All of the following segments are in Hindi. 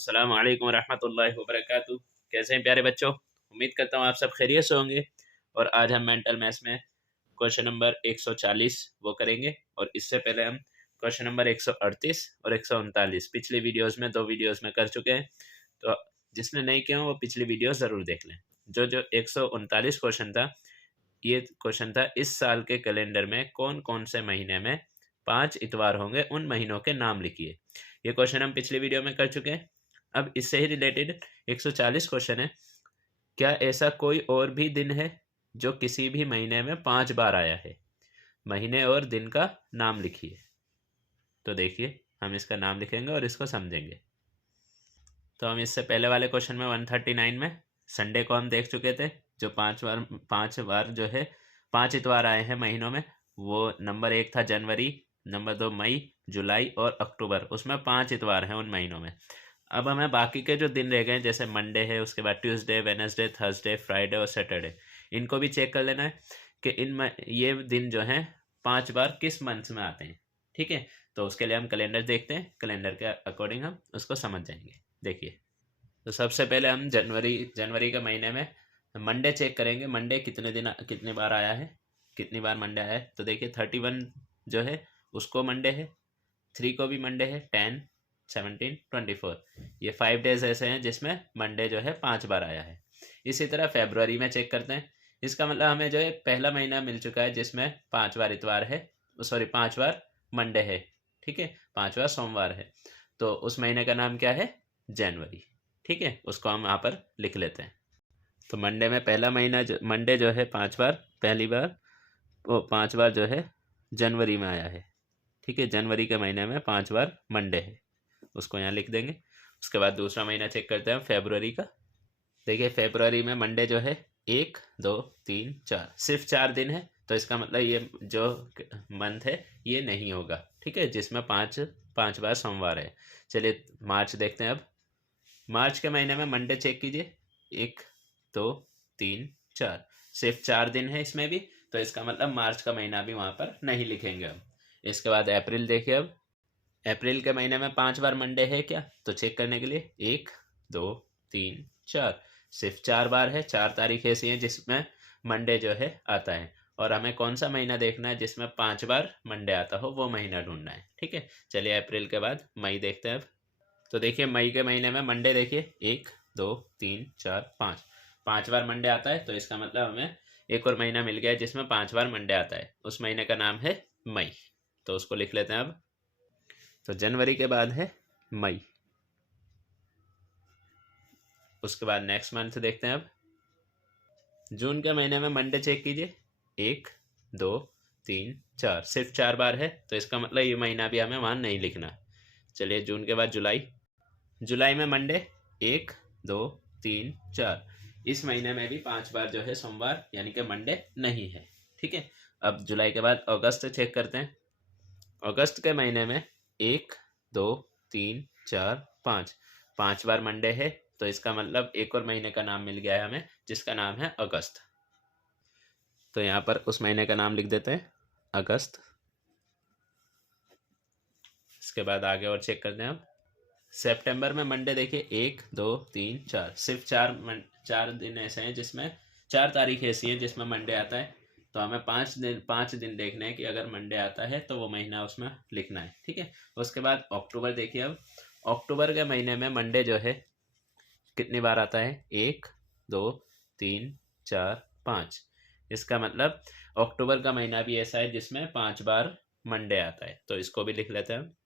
अस्सलाम वालेकुम रहमतुल्लाहि व बरकातुहू। कैसे हैं प्यारे बच्चों? उम्मीद करता हूँ आप सब खैरियत से होंगे। और आज हम मेंटल मैथ्स में क्वेश्चन नंबर 140 वो करेंगे। और इससे पहले हम क्वेश्चन नंबर 138 और 139 पिछली वीडियोस में 2 वीडियोस में कर चुके हैं। तो जिसने नहीं किया हो वो पिछली वीडियो ज़रूर देख लें। जो 139 क्वेश्चन था, ये क्वेश्चन था इस साल के कैलेंडर में कौन कौन से महीने में 5 इतवार होंगे, उन महीनों के नाम लिखिए। ये क्वेश्चन हम पिछली वीडियो में कर चुके हैं। अब इससे ही रिलेटेड 140 क्वेश्चन है। क्या ऐसा कोई और भी दिन है जो किसी भी महीने में 5 बार आया है? महीने और दिन का नाम लिखिए। तो देखिए, हम इसका नाम लिखेंगे और इसको समझेंगे। तो हम इससे पहले वाले क्वेश्चन में 139 में संडे को हम देख चुके थे, जो 5 बार जो है 5 इतवार आए हैं महीनों में। वो नंबर 1 था जनवरी, नंबर 2 मई, जुलाई और अक्टूबर। उसमें 5 इतवार हैं उन महीनों में। अब हमें बाकी के जो दिन रह गए, जैसे मंडे है, उसके बाद ट्यूसडे, वेडनेसडे, थर्सडे, फ्राइडे और सैटरडे, इनको भी चेक कर लेना है कि ये दिन जो हैं 5 बार किस मंथ में आते हैं। ठीक है, तो उसके लिए हम कैलेंडर देखते हैं, कैलेंडर के अकॉर्डिंग हम उसको समझ जाएंगे। देखिए, तो सबसे पहले हम जनवरी के महीने में मंडे चेक करेंगे। मंडे कितने बार आया है, कितनी बार मंडे आया है। तो देखिए 31 जो है उसको मंडे है, 3 को भी मंडे है, 10, 17, 24, ये 5 डेज ऐसे हैं जिसमें मंडे जो है 5 बार आया है। इसी तरह फेब्रुआरी में चेक करते हैं। इसका मतलब हमें जो है पहला महीना मिल चुका है जिसमें 5 बार इतवार है, सॉरी 5 बार मंडे है। ठीक है, 5 बार सोमवार है। तो उस महीने का नाम क्या है? जनवरी। ठीक है, उसको हम यहाँ पर लिख लेते हैं। तो मंडे में पहला महीना मंडे जो है 5 बार, पहली बार वो 5 बार जो है जनवरी में आया है। ठीक है, जनवरी के महीने में 5 बार मंडे है, उसको यहाँ लिख देंगे। उसके बाद दूसरा महीना चेक करते हैं फरवरी का। देखिए फरवरी में मंडे जो है 1, 2, 3, 4, सिर्फ 4 दिन है। तो इसका मतलब ये जो मंथ है ये नहीं होगा। ठीक है, जिसमें 5 बार सोमवार है। चलिए मार्च देखते हैं। अब मार्च के महीने में मंडे चेक कीजिए, 1, 2, 3, 4, सिर्फ 4 दिन है इसमें भी। तो इसका मतलब मार्च का महीना भी वहाँ पर नहीं लिखेंगे हम। इसके बाद अप्रैल देखिए। अब अप्रैल के महीने में 5 बार मंडे है क्या? तो चेक करने के लिए 1, 2, 3, 4, सिर्फ 4 बार है। 4 तारीख ऐसी है जिसमें मंडे जो है आता है। और हमें कौन सा महीना देखना है जिसमें 5 बार मंडे आता हो, वो महीना ढूंढना है। ठीक है, चलिए अप्रैल के बाद मई देखते हैं अब। तो देखिए मई के महीने में मंडे देखिए 1, 2, 3, 4, 5, 5 बार मंडे आता है। तो इसका मतलब हमें एक और महीना मिल गया है जिसमें 5 बार मंडे आता है। उस महीने का नाम है मई, तो उसको लिख लेते हैं अब। तो जनवरी के बाद है मई। उसके बाद नेक्स्ट मंथ देखते हैं अब। जून के महीने में मंडे चेक कीजिए, 1, 2, 3, 4, सिर्फ 4 बार है। तो इसका मतलब ये महीना भी हमें वहाँ नहीं लिखना। चलिए जून के बाद जुलाई। जुलाई में मंडे 1, 2, 3, 4, इस महीने में भी 5 बार जो है सोमवार यानी कि मंडे नहीं है। ठीक है, अब जुलाई के बाद अगस्त चेक करते हैं। अगस्त के महीने में 1, 2, 3, 4, 5, 5 बार मंडे है। तो इसका मतलब एक और महीने का नाम मिल गया है हमें, जिसका नाम है अगस्त। तो यहाँ पर उस महीने का नाम लिख देते हैं, अगस्त। इसके बाद आगे और चेक करते हैं। अब सितंबर में मंडे देखिए 1, 2, 3, 4, सिर्फ 4 दिन ऐसे हैं जिसमें 4 तारीख ऐसी है जिसमें मंडे आता है। तो हमें 5 दिन देखने हैं कि अगर मंडे आता है तो वो महीना उसमें लिखना है। ठीक है, उसके बाद अक्टूबर देखिए। अब अक्टूबर के महीने में मंडे जो है कितनी बार आता है? 1, 2, 3, 4, 5। इसका मतलब अक्टूबर का महीना भी ऐसा है जिसमें 5 बार मंडे आता है। तो इसको भी लिख लेते हैं।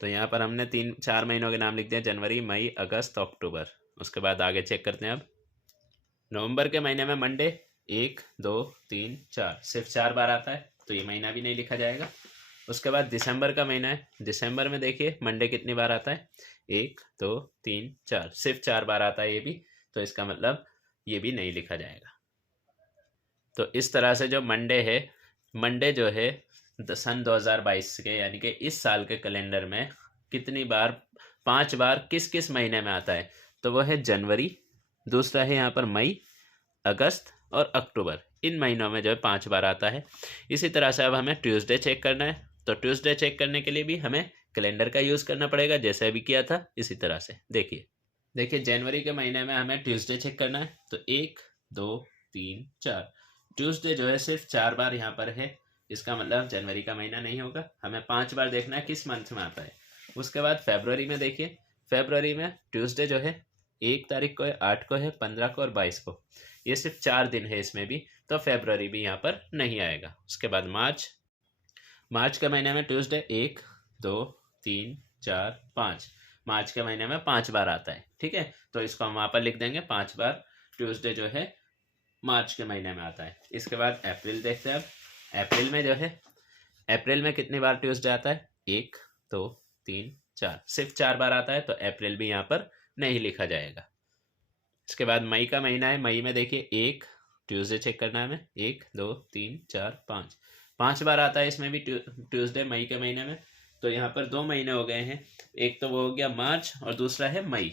तो यहाँ पर हमने 4 महीनों के नाम लिख दिए, जनवरी, मई, अगस्त, अक्टूबर। उसके बाद आगे चेक करते हैं। अब नवंबर के महीने में मंडे 1, 2, 3, 4, सिर्फ 4 बार आता है। तो ये महीना भी नहीं लिखा जाएगा। उसके बाद दिसंबर का महीना है। दिसंबर में देखिए मंडे कितनी बार आता है? 1, 2, 3, 4, सिर्फ 4 बार आता है ये भी। तो इसका मतलब ये भी नहीं लिखा जाएगा। तो इस तरह से जो मंडे जो है सन 2022 के यानी कि इस साल के कैलेंडर में कितनी बार 5 बार किस किस महीने में आता है? तो वो है जनवरी, दूसरा है यहाँ पर मई, अगस्त और अक्टूबर। इन महीनों में जो है 5 बार आता है। इसी तरह से अब हमें ट्यूसडे चेक करना है। तो ट्यूसडे चेक करने के लिए भी हमें कैलेंडर का यूज़ करना पड़ेगा, जैसे अभी किया था इसी तरह से। देखिए जनवरी के महीने में हमें ट्यूसडे चेक करना है, तो 1 2 3 4 ट्यूसडे जो है सिर्फ 4 बार यहाँ पर है, इसका मतलब जनवरी का महीना नहीं होगा। हमें 5 बार देखना है किस मंथ में आता है। उसके बाद फरवरी में देखिए, फरवरी में ट्यूसडे जो है 1 तारीख को है, 8 को है, 15 को और 22 को, ये सिर्फ 4 दिन है इसमें भी, तो फरवरी भी यहाँ पर नहीं आएगा। उसके बाद मार्च के महीने में ट्यूसडे 1 2 3 4 5, मार्च के महीने में 5 बार आता है, ठीक है, तो इसको हम वहाँ पर लिख देंगे 5 बार ट्यूसडे जो है मार्च के महीने में आता है। इसके बाद अप्रैल देखते हैं। अब अप्रैल में जो है, अप्रैल में कितनी बार ट्यूसडे आता है, 1 2 3 4, सिर्फ 4 बार आता है, तो अप्रैल भी यहाँ पर नहीं लिखा जाएगा। इसके बाद मई का महीना है, मई में देखिए 1 ट्यूसडे चेक करना है हमें, 1 2 3 4 5, 5 बार आता है इसमें भी ट्यूसडे मई के महीने में, तो यहाँ पर 2 महीने हो गए हैं, एक तो वो हो गया मार्च और दूसरा है मई,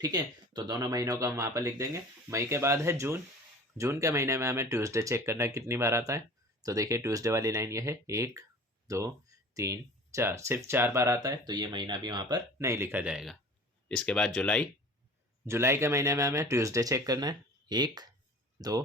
ठीक है, तो दोनों महीनों को हम वहाँ पर लिख देंगे। मई के बाद है जून के महीने में हमें ट्यूसडे चेक करना है कितनी बार आता है, तो देखिए ट्यूसडे वाली लाइन ये है, 1 2 3 4, सिर्फ 4 बार आता है, तो ये महीना भी वहाँ पर नहीं लिखा जाएगा। इसके बाद जुलाई के महीने में हमें ट्यूसडे चेक करना है, 1 2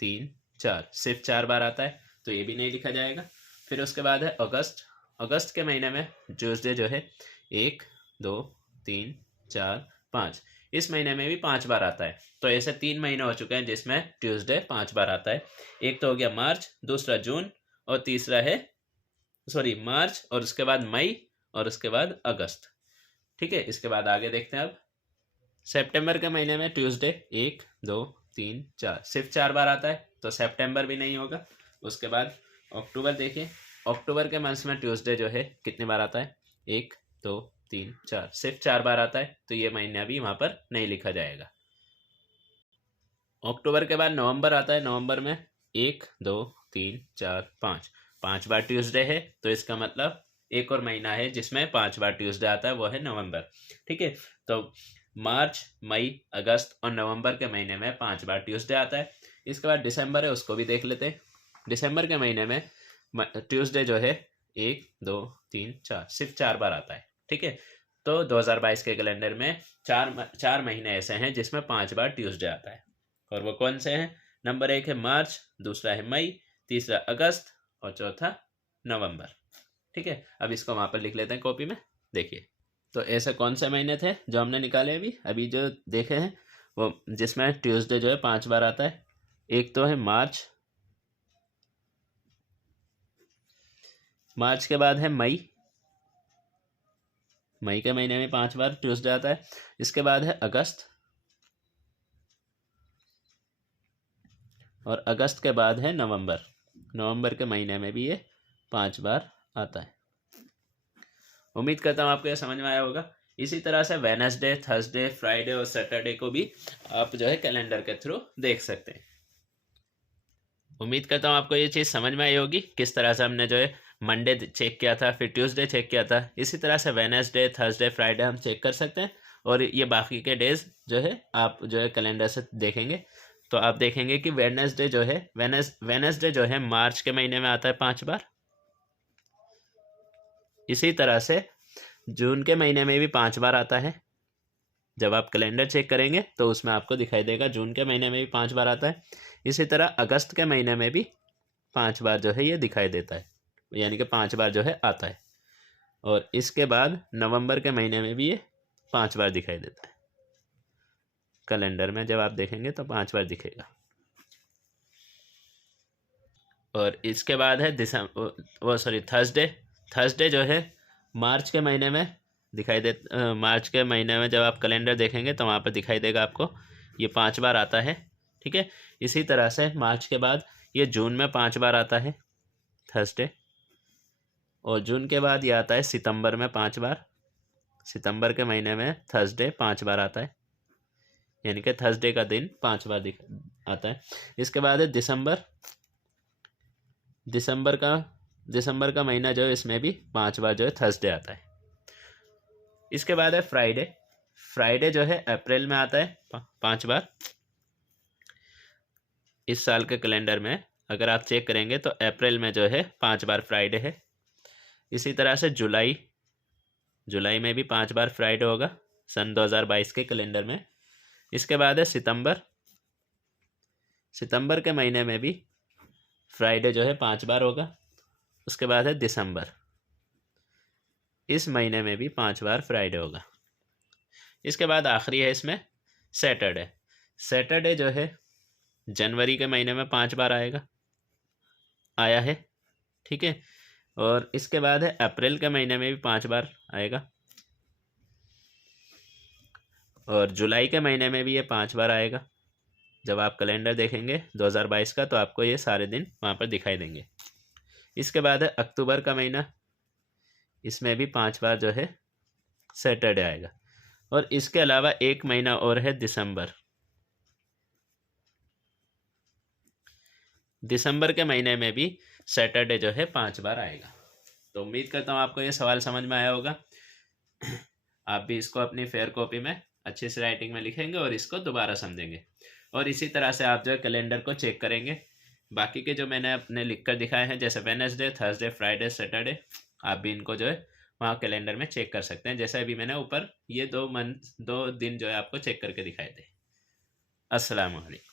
3 4, सिर्फ 4 बार आता है, तो ये भी नहीं लिखा जाएगा। फिर उसके बाद है अगस्त के महीने में ट्यूसडे जो है 1 2 3 4 5, इस महीने में भी 5 बार आता है, तो ऐसे 3 महीने हो चुके हैं जिसमें ट्यूसडे 5 बार आता है। एक तो हो गया मार्च, दूसरा जून और तीसरा है मार्च, और उसके बाद मई और उसके बाद अगस्त, ठीक है। इसके बाद आगे देखते हैं। अब सितंबर के महीने में ट्यूसडे 1 2 3 4, सिर्फ 4 बार आता है, तो सितंबर भी नहीं होगा। उसके बाद अक्टूबर देखिए, अक्टूबर के मंथ में ट्यूसडे जो है कितनी बार आता है, 1 2 3 4, सिर्फ 4 बार आता है, तो ये महीना भी वहाँ पर नहीं लिखा जाएगा। अक्टूबर के बाद नवंबर आता है, नवंबर में 1 2 3 4 5, 5 बार ट्यूसडे है, तो इसका मतलब एक और महीना है जिसमें 5 बार ट्यूसडे आता है, वो है नवंबर, ठीक है। तो मार्च मई अगस्त और नवंबर के महीने में 5 बार ट्यूसडे आता है। इसके बाद दिसंबर है, उसको भी देख लेते हैं। दिसंबर के महीने में ट्यूसडे जो है 1 2 3 4, सिर्फ 4 बार आता है, ठीक है। तो 2022 के कैलेंडर में चार महीने ऐसे हैं जिसमें 5 बार ट्यूसडे आता है, और वो कौन से हैं? नंबर 1 है मार्च, दूसरा है मई, तीसरा अगस्त और चौथा नवंबर, ठीक है। अब इसको वहाँ पर लिख लेते हैं कॉपी में। देखिए, तो ऐसे कौन से महीने थे जो हमने निकाले अभी जो देखे हैं, वो जिसमें ट्यूसडे जो है 5 बार आता है। एक तो है मार्च के बाद है मई के महीने में 5 बार ट्यूसडे आता है। इसके बाद है अगस्त, और अगस्त के बाद है नवंबर के महीने में भी ये 5 बार आता है। उम्मीद करता हूँ आपको यह समझ में आया होगा। इसी तरह से वेडनेसडे, थर्सडे, फ्राइडे और सैटरडे को भी आप जो है कैलेंडर के थ्रू देख सकते हैं। उम्मीद करता हूँ आपको ये चीज़ समझ में आई होगी, किस तरह से हमने जो है मंडे चेक किया था, फिर ट्यूसडे चेक किया था। इसी तरह से वेडनेसडे, थर्सडे, फ्राइडे हम चेक कर सकते हैं, और ये बाकी के डेज जो है आप जो है कैलेंडर से देखेंगे तो आप देखेंगे कि वेडनेसडे जो है मार्च के महीने में आता है 5 बार। इसी तरह से जून के महीने में भी 5 बार आता है। जब आप कैलेंडर चेक करेंगे तो उसमें आपको दिखाई देगा जून के महीने में भी 5 बार आता है। इसी तरह अगस्त के महीने में भी 5 बार जो है ये दिखाई देता है, यानी कि 5 बार जो है आता है। और इसके बाद नवंबर के महीने में भी ये 5 बार दिखाई देता है। कैलेंडर में जब आप देखेंगे तो 5 बार दिखेगा। और इसके बाद है थर्सडे जो है मार्च के महीने में दिखाई दे। मार्च के महीने में जब आप कैलेंडर देखेंगे तो वहाँ पर दिखाई देगा आपको, ये 5 बार आता है, ठीक है। इसी तरह से मार्च के बाद ये जून में 5 बार आता है थर्सडे, और जून के बाद ये आता है सितंबर में 5 बार। सितंबर के महीने में थर्सडे 5 बार आता है, यानी कि थर्सडे का दिन 5 बार आता है। इसके बाद है दिसंबर का महीना जो है इसमें भी 5 बार जो है थर्सडे आता है। इसके बाद है फ्राइडे जो है अप्रैल में आता है 5 बार। इस साल के कैलेंडर में अगर आप चेक करेंगे तो अप्रैल में जो है 5 बार फ्राइडे है। इसी तरह से जुलाई में भी 5 बार फ्राइडे होगा सन 2022 के कैलेंडर में। इसके बाद है सितंबर। सितंबर के महीने में भी फ्राइडे जो है 5 बार होगा। उसके बाद है दिसंबर। इस महीने में भी 5 बार फ्राइडे होगा। इसके बाद आखिरी है इसमें सैटरडे। सैटरडे जो है जनवरी के महीने में 5 बार आया है, ठीक है। और इसके बाद है अप्रैल के महीने में भी 5 बार आएगा, और जुलाई के महीने में भी ये 5 बार आएगा। जब आप कैलेंडर देखेंगे 2022 का तो आपको ये सारे दिन वहाँ पर दिखाई देंगे। इसके बाद है अक्टूबर का महीना, इसमें भी 5 बार जो है सैटरडे आएगा। और इसके अलावा एक महीना और है दिसंबर। दिसंबर के महीने में भी सैटरडे जो है 5 बार आएगा। तो उम्मीद करता हूँ आपको ये सवाल समझ में आया होगा। आप भी इसको अपनी फेयर कॉपी में अच्छे से राइटिंग में लिखेंगे और इसको दोबारा समझेंगे, और इसी तरह से आप जो है कैलेंडर को चेक करेंगे। बाकी के जो मैंने अपने लिख कर दिखाए हैं जैसे वेडनेसडे, थर्सडे, फ्राइडे, सैटरडे, आप भी इनको जो है वहाँ कैलेंडर में चेक कर सकते हैं, जैसे अभी मैंने ऊपर ये 2 दिन जो है आपको चेक करके दिखाए थे। अस्सलाम वालेकुम।